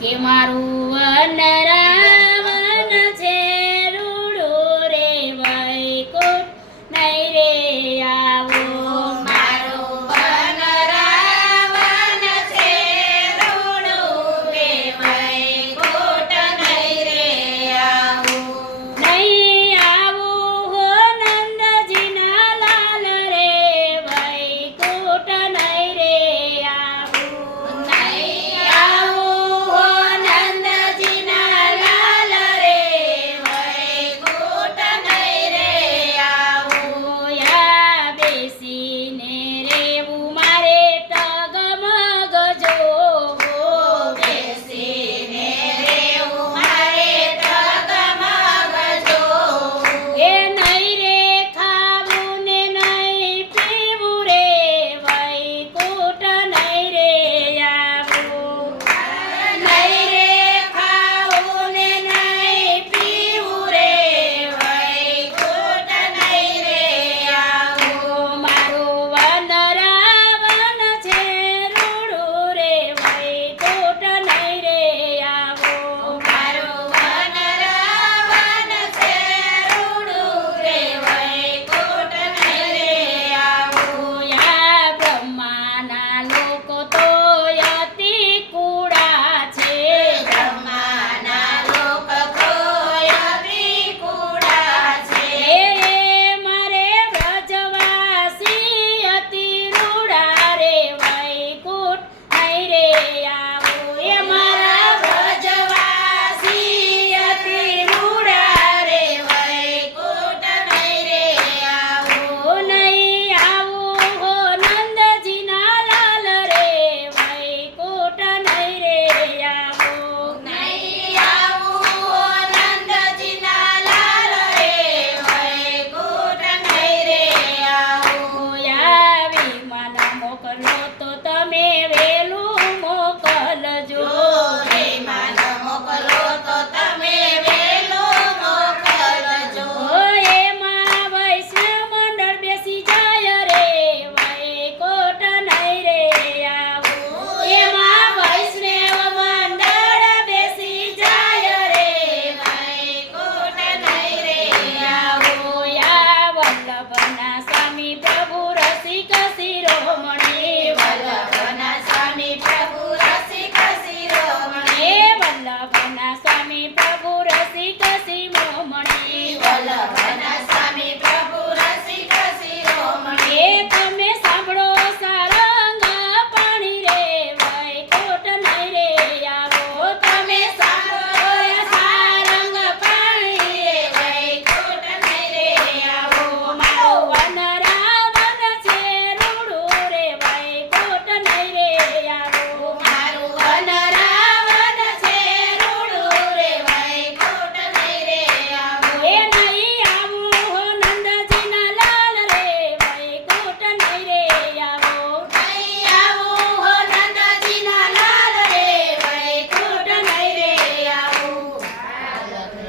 કે મારું વનરાવન છે રૂડું રે વૈકુંઠ નહીં રે આવો. મારું વનરાવન છે રૂડું રે વૈકુંઠ નહીં રે આવું. નહીં આવું હો નંદજીના લાલ રે વૈકુંઠ નહીં રે આવું. નહીં આવું હો નંદજીના લાલ રે વૈકુંઠ નહીં રે આવું. ઓયા બેસીને રેવું મારે ટગમગ જોવું. બેસીને રેવું મારે ટગમગ જોવું. એ નહીં રે ખાવું ને નહીં પીવું રે વૈકુંઠ નહીં રે આવું. નહીં રે ખાવું ને નહીં પીવું રે વૈકુંઠ નહીં રે આવું. મારું વનરાવન છે રૂડું રે વૈકુંઠ નહીં રે આવું. મારું વનરાવન છે રૂડું રે વૈકુંઠ નહીં રે આવું. ઓયા બ્રહ્માના લોકો તો અતિ કુડા છે. બ્રહ્માના લોક કોઈ કુડા છે. એ મારે વ્રજવાસી અતિ રૂડા રે વૈકુંઠ નહીં રે